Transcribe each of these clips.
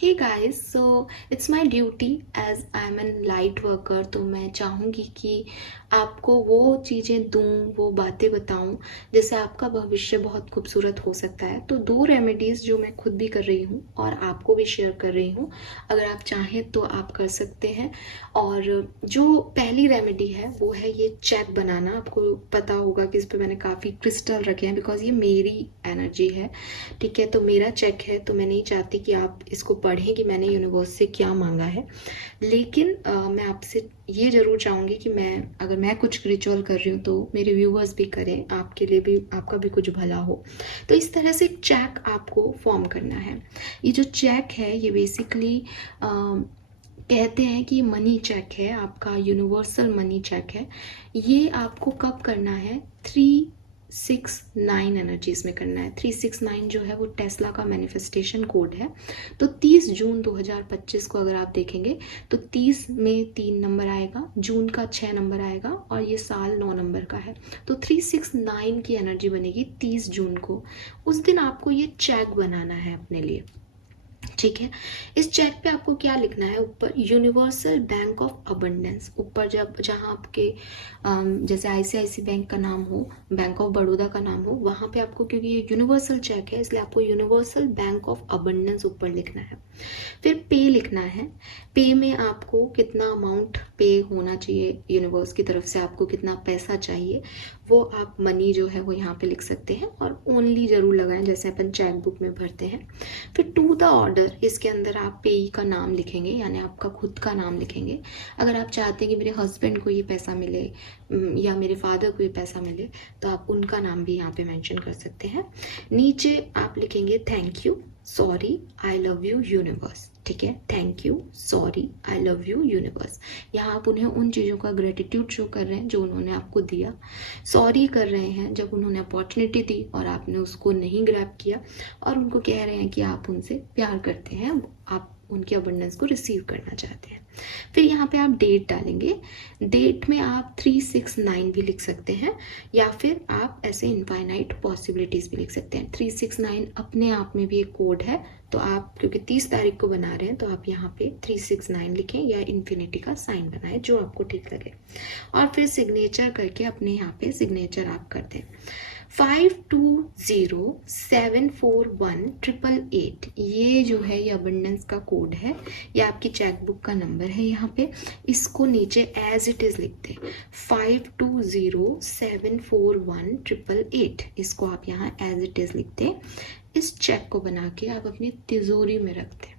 Hey guys, so it's my duty as I am an light worker. तो मैं चाहूँगी कि आपको वो चीज़ें दूँ, वो बातें बताऊँ जिससे आपका भविष्य बहुत खूबसूरत हो सकता है। तो 2 रेमेडीज़ जो मैं खुद भी कर रही हूँ और आपको भी शेयर कर रही हूँ। अगर आप चाहें तो आप कर सकते हैं। और जो पहली रेमेडी है वो है ये चेक बनाना। आपको पता होगा कि इस पे मैंने काफ़ी क्रिस्टल रखे हैं बिकॉज़ ये मेरी एनर्जी है, ठीक है। तो मेरा चेक है, तो मैं नहीं चाहती कि आप इसको पढ़ें कि मैंने यूनिवर्स से क्या मांगा है। लेकिन मैं आपसे ये ज़रूर चाहूँगी कि अगर मैं कुछ रिचुअल कर रही हूँ तो मेरे व्यूअर्स भी करें, आपके लिए भी, आपका भी कुछ भला हो। तो इस तरह से एक चेक आपको फॉर्म करना है। ये जो चेक है ये बेसिकली कहते हैं कि ये मनी चेक है, आपका यूनिवर्सल मनी चेक है। ये आपको कब करना है? 369 एनर्जीज में करना है। 369 जो है वो टेस्ला का मैनिफेस्टेशन कोड है। तो 30 जून 2025 को अगर आप देखेंगे तो 30 में 3 नंबर आएगा, जून का 6 नंबर आएगा और ये साल 9 नंबर का है। तो 369 की एनर्जी बनेगी 30 जून को। उस दिन आपको ये चेक बनाना है अपने लिए, ठीक है। इस चेक पे आपको क्या लिखना है? ऊपर यूनिवर्सल बैंक ऑफ अबंडेंस, ऊपर जब जहाँ आपके जैसे आईसीआईसी बैंक का नाम हो, बैंक ऑफ बड़ौदा का नाम हो, वहाँ पे आपको, क्योंकि ये यूनिवर्सल चेक है इसलिए आपको यूनिवर्सल बैंक ऑफ अबंडेंस ऊपर लिखना है। फिर पे लिखना है। पे में आपको कितना अमाउंट पे होना चाहिए, यूनिवर्स की तरफ से आपको कितना पैसा चाहिए, वो आप मनी जो है वो यहाँ पे लिख सकते हैं और ओनली जरूर लगाएं जैसे अपन चेक बुक में भरते हैं। फिर टू द ऑर्डर, इसके अंदर आप पेई का नाम लिखेंगे, यानी आपका खुद का नाम लिखेंगे। अगर आप चाहते हैं कि मेरे हस्बैंड को ये पैसा मिले या मेरे फादर को ये पैसा मिले तो आप उनका नाम भी यहाँ पे मेंशन कर सकते हैं। नीचे आप लिखेंगे thank you, sorry, I love you universe, ठीक है। Thank you, sorry, I love you universe. यहाँ आप उन्हें उन चीज़ों का ग्रेटिट्यूड शो कर रहे हैं जो उन्होंने आपको दिया। सॉरी कर रहे हैं जब उन्होंने अपॉर्चुनिटी दी और आपने उसको नहीं ग्रैब किया, और उनको कह रहे हैं कि आप उनसे प्यार करते हैं, आप उनकी अबंडेंस को रिसीव करना चाहते हैं। फिर यहाँ पे आप डेट डालेंगे। डेट में आप 369 भी लिख सकते हैं या फिर आप ऐसे इनफाइनाइट पॉसिबिलिटीज़ भी लिख सकते हैं। 369 अपने आप में भी एक कोड है, तो आप क्योंकि 30 तारीख को बना रहे हैं तो आप यहाँ पे 369 लिखें या इन्फिनिटी का साइन बनाएं, जो आपको ठीक लगे। और फिर सिग्नेचर करके अपने यहाँ पे सिग्नेचर आप कर दें। 52074188 ये जो है ये अबंडेंस का कोड है, ये आपकी चेकबुक का नंबर है। यहाँ पे इसको नीचे एज इट इज़ लिख दें, 52074188, इसको आप यहाँ एज इट इज़ लिख दें। इस चेक को बना के आप अपनी तिजोरी में रख दें,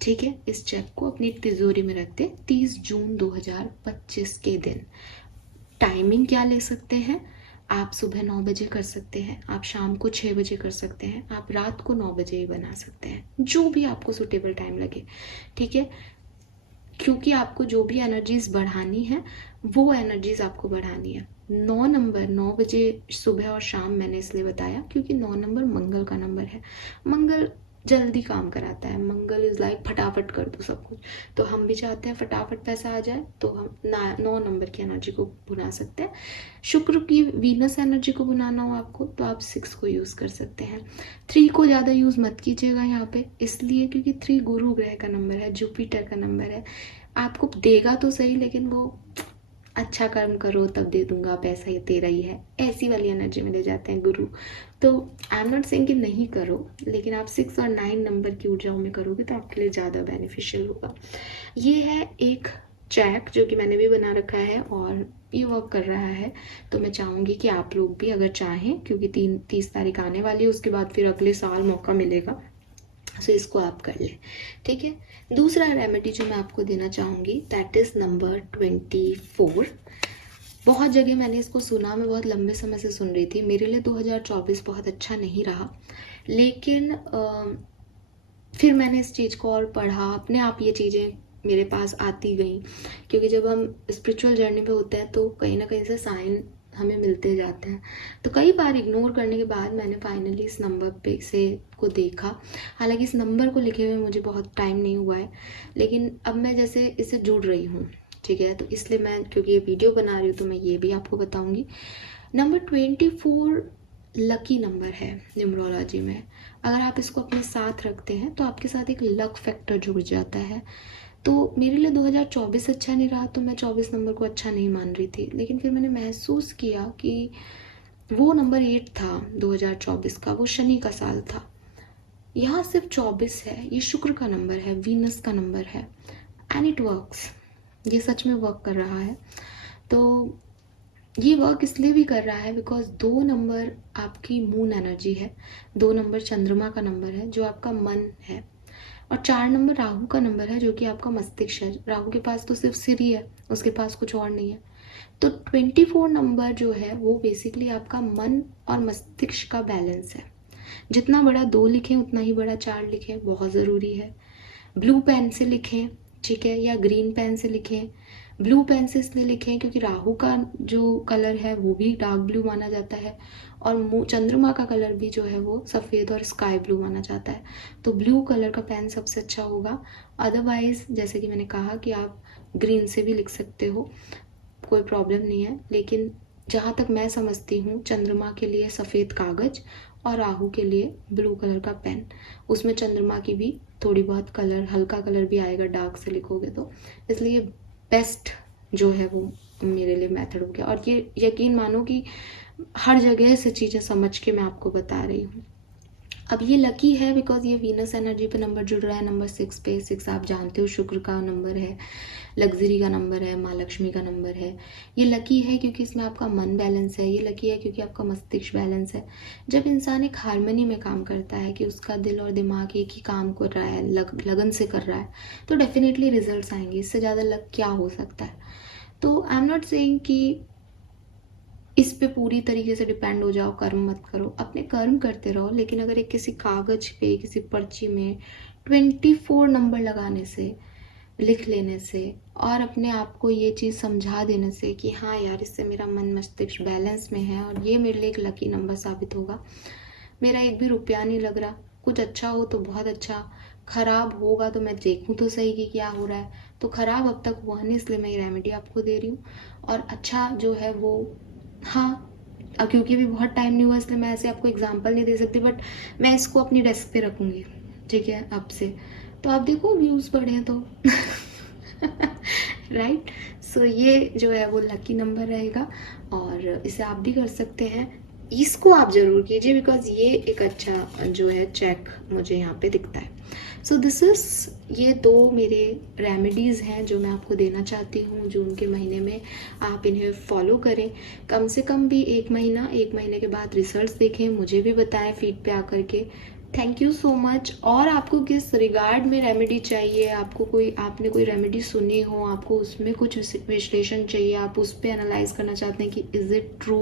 ठीक है। इस चेक को अपनी तिजोरी में रख दें 30 जून 2025 के दिन। टाइमिंग क्या ले सकते हैं? आप सुबह 9 बजे कर सकते हैं, आप शाम को 6 बजे कर सकते हैं, आप रात को 9 बजे ही बना सकते हैं, जो भी आपको सुटेबल टाइम लगे, ठीक है। क्योंकि आपको जो भी एनर्जीज बढ़ानी है वो एनर्जीज आपको बढ़ानी है। 9 नंबर 9 बजे सुबह और शाम मैंने इसलिए बताया क्योंकि 9 नंबर मंगल का नंबर है। मंगल जल्दी काम कराता है, मंगल इज़ लाइक फटाफट कर दो सब कुछ। तो हम भी चाहते हैं फटाफट पैसा आ जाए, तो हम 9 नंबर की एनर्जी को बुना सकते हैं। शुक्र की वीनस एनर्जी को बुनाना हो आपको तो आप 6 को यूज़ कर सकते हैं। 3 को ज़्यादा यूज़ मत कीजिएगा यहाँ पे, इसलिए क्योंकि 3 गुरु ग्रह का नंबर है, जुपिटर का नंबर है। आपको देगा तो सही, लेकिन वो अच्छा कर्म करो तब दे दूंगा, पैसा ये तेरा ही है, ऐसी वाली एनर्जी में ले जाते हैं गुरु। तो आई एम नॉट सेइंग कि नहीं करो, लेकिन आप 6 और 9 नंबर की ऊर्जाओं में करोगे तो आपके लिए ज़्यादा बेनिफिशियल होगा। ये है एक चेक जो कि मैंने भी बना रखा है और ये वर्क कर रहा है। तो मैं चाहूँगी कि आप लोग भी अगर चाहें, क्योंकि 30 तारीख आने वाली है, उसके बाद फिर अगले साल मौका मिलेगा, सो इसको आप कर लें, ठीक है। दूसरा रेमेडी जो मैं आपको देना चाहूँगी दैट इज़ नंबर 24। बहुत जगह मैंने इसको सुना, मैं बहुत लंबे समय से सुन रही थी। मेरे लिए 2024 बहुत अच्छा नहीं रहा, लेकिन फिर मैंने इस चीज़ को और पढ़ा, अपने आप ये चीज़ें मेरे पास आती गई, क्योंकि जब हम स्पिरिचुअल जर्नी पे होते हैं तो कहीं ना कहीं से साइन हमें मिलते जाते हैं। तो कई बार इग्नोर करने के बाद मैंने फाइनली इस नंबर पे से को देखा। हालांकि इस नंबर को लिखे हुए मुझे बहुत टाइम नहीं हुआ है, लेकिन अब मैं जैसे इससे जुड़ रही हूँ, ठीक है। तो इसलिए मैं, क्योंकि ये वीडियो बना रही हूँ तो मैं ये भी आपको बताऊँगी। नंबर 24 लकी नंबर है न्यूमरोलॉजी में। अगर आप इसको अपने साथ रखते हैं तो आपके साथ एक लक फैक्टर जुड़ जाता है। तो मेरे लिए 2024 अच्छा नहीं रहा, तो मैं 24 नंबर को अच्छा नहीं मान रही थी, लेकिन फिर मैंने महसूस किया कि वो नंबर 8 था 2024 का, वो शनि का साल था। यहाँ सिर्फ 24 है, ये शुक्र का नंबर है, वीनस का नंबर है, एंड इट वर्क्स। ये सच में वर्क कर रहा है। तो ये वर्क इसलिए भी कर रहा है बिकॉज 2 नंबर आपकी मून एनर्जी है, 2 नंबर चंद्रमा का नंबर है जो आपका मन है, और 4 नंबर राहु का नंबर है जो कि आपका मस्तिष्क है। राहु के पास तो सिर्फ सिर ही है, उसके पास कुछ और नहीं है। तो 24 नंबर जो है वो बेसिकली आपका मन और मस्तिष्क का बैलेंस है। जितना बड़ा 2 लिखें उतना ही बड़ा 4 लिखें, बहुत ज़रूरी है। ब्लू पेन से लिखें, ठीक है, या ग्रीन पेन से लिखें। ब्लू पेन से इसलिए लिखें क्योंकि राहु का जो कलर है वो भी डार्क ब्लू माना जाता है, और चंद्रमा का कलर भी जो है वो सफ़ेद और स्काई ब्लू माना जाता है। तो ब्लू कलर का पेन सबसे अच्छा होगा। अदरवाइज़ जैसे कि मैंने कहा कि आप ग्रीन से भी लिख सकते हो, कोई प्रॉब्लम नहीं है। लेकिन जहाँ तक मैं समझती हूँ, चंद्रमा के लिए सफ़ेद कागज़ और राहु के लिए ब्लू कलर का पेन। उसमें चंद्रमा की भी थोड़ी बहुत कलर, हल्का कलर भी आएगा डार्क से लिखोगे तो, इसलिए बेस्ट जो है वो मेरे लिए मेथड हो गया। और ये यकीन मानो कि हर जगह से चीज़ें समझ के मैं आपको बता रही हूँ। अब ये लकी है बिकॉज ये वीनस एनर्जी पे नंबर जुड़ रहा है, नंबर 6 पे। 6 आप जानते हो शुक्र का नंबर है, लग्जरी का नंबर है, माँ लक्ष्मी का नंबर है। ये लकी है क्योंकि इसमें आपका मन बैलेंस है, ये लकी है क्योंकि आपका मस्तिष्क बैलेंस है। जब इंसान एक हारमोनी में काम करता है कि उसका दिल और दिमाग एक ही काम कर रहा है, लगन से कर रहा है, तो डेफिनेटली रिजल्ट्स आएंगे। इससे ज़्यादा लक क्या हो सकता है। तो आई एम नॉट सेइंग कि इस पे पूरी तरीके से डिपेंड हो जाओ, कर्म मत करो, अपने कर्म करते रहो। लेकिन अगर एक किसी कागज़ पे, किसी पर्ची में 24 नंबर लगाने से, लिख लेने से, और अपने आप को ये चीज़ समझा देने से कि हाँ यार, इससे मेरा मन मस्तिष्क बैलेंस में है और ये मेरे लिए एक लकी नंबर साबित होगा, मेरा एक भी रुपया नहीं लग रहा। कुछ अच्छा हो तो बहुत अच्छा, ख़राब होगा तो मैं देखूँ तो सही कि क्या हो रहा है। तो ख़राब अब तक हुआ नहीं, इसलिए मैं ये रेमेडी आपको दे रही हूँ। और अच्छा जो है वो, हाँ, अब क्योंकि अभी बहुत टाइम नहीं हुआ इसलिए मैं ऐसे आपको एग्जांपल नहीं दे सकती, बट मैं इसको अपनी डेस्क पे रखूँगी, ठीक है, अब से। तो आप देखो व्यूज़ बढ़े हैं तो राइट। सो ये जो है वो लकी नंबर रहेगा, और इसे आप भी कर सकते हैं। इसको आप ज़रूर कीजिए बिकॉज ये एक अच्छा जो है चेक मुझे यहाँ पे दिखता है। सो दिस इज़, ये 2 मेरे रेमेडीज़ हैं जो मैं आपको देना चाहती हूँ जून के महीने में। आप इन्हें फॉलो करें, कम से कम भी 1 महीना, 1 महीने के बाद रिजल्ट्स देखें, मुझे भी बताएं फीड पे आकर के। Thank you so much. और आपको किस रिगार्ड में रेमेडी चाहिए, आपने कोई रेमेडी सुनी हो, आपको उसमें कुछ विश्लेषण चाहिए, आप उस पर एनालाइज करना चाहते हैं कि इज़ इट ट्रू,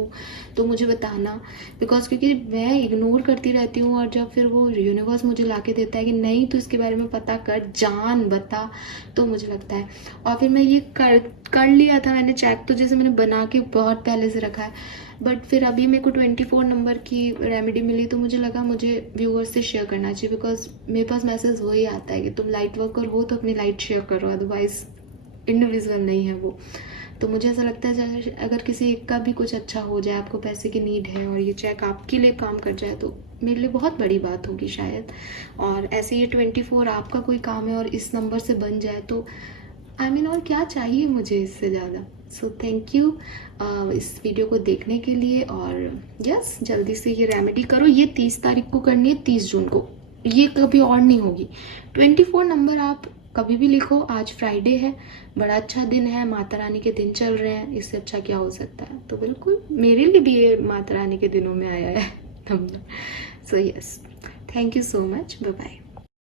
तो मुझे बताना। बिकॉज क्योंकि मैं इग्नोर करती रहती हूँ, और जब फिर वो यूनिवर्स मुझे ला के देता है कि नहीं तो इसके बारे में पता कर, जान बता, तो मुझे लगता है। और फिर मैं ये कर लिया था मैंने चेक, तो जैसे मैंने बना के बहुत पहले से रखा है, बट फिर अभी मेरे को 24 नंबर की रेमेडी मिली, तो मुझे लगा मुझे व्यूअर्स से शेयर करना चाहिए। बिकॉज मेरे पास मैसेज वही आता है कि तुम लाइट वर्कर हो तो अपनी लाइट शेयर करो, अदरवाइज इंडिविजुअल नहीं है वो। तो मुझे ऐसा लगता है अगर किसी एक का भी कुछ अच्छा हो जाए, आपको पैसे की नीड है और ये चेक आपके लिए काम कर जाए, तो मेरे लिए बहुत बड़ी बात होगी शायद। और ऐसे ये 24 आपका कोई काम है और इस नंबर से बन जाए, तो आई मीन और क्या चाहिए मुझे इससे ज़्यादा। सो थैंक यू इस वीडियो को देखने के लिए, और यस, जल्दी से ये रेमेडी करो। ये 30 तारीख को करनी है, 30 जून को, ये कभी और नहीं होगी। 24 नंबर आप कभी भी लिखो। आज फ्राइडे है, बड़ा अच्छा दिन है, माता रानी के दिन चल रहे हैं, इससे अच्छा क्या हो सकता है। तो बिल्कुल मेरे लिए भी ये माता रानी के दिनों में आया है number. So yes, thank you so much, bye bye.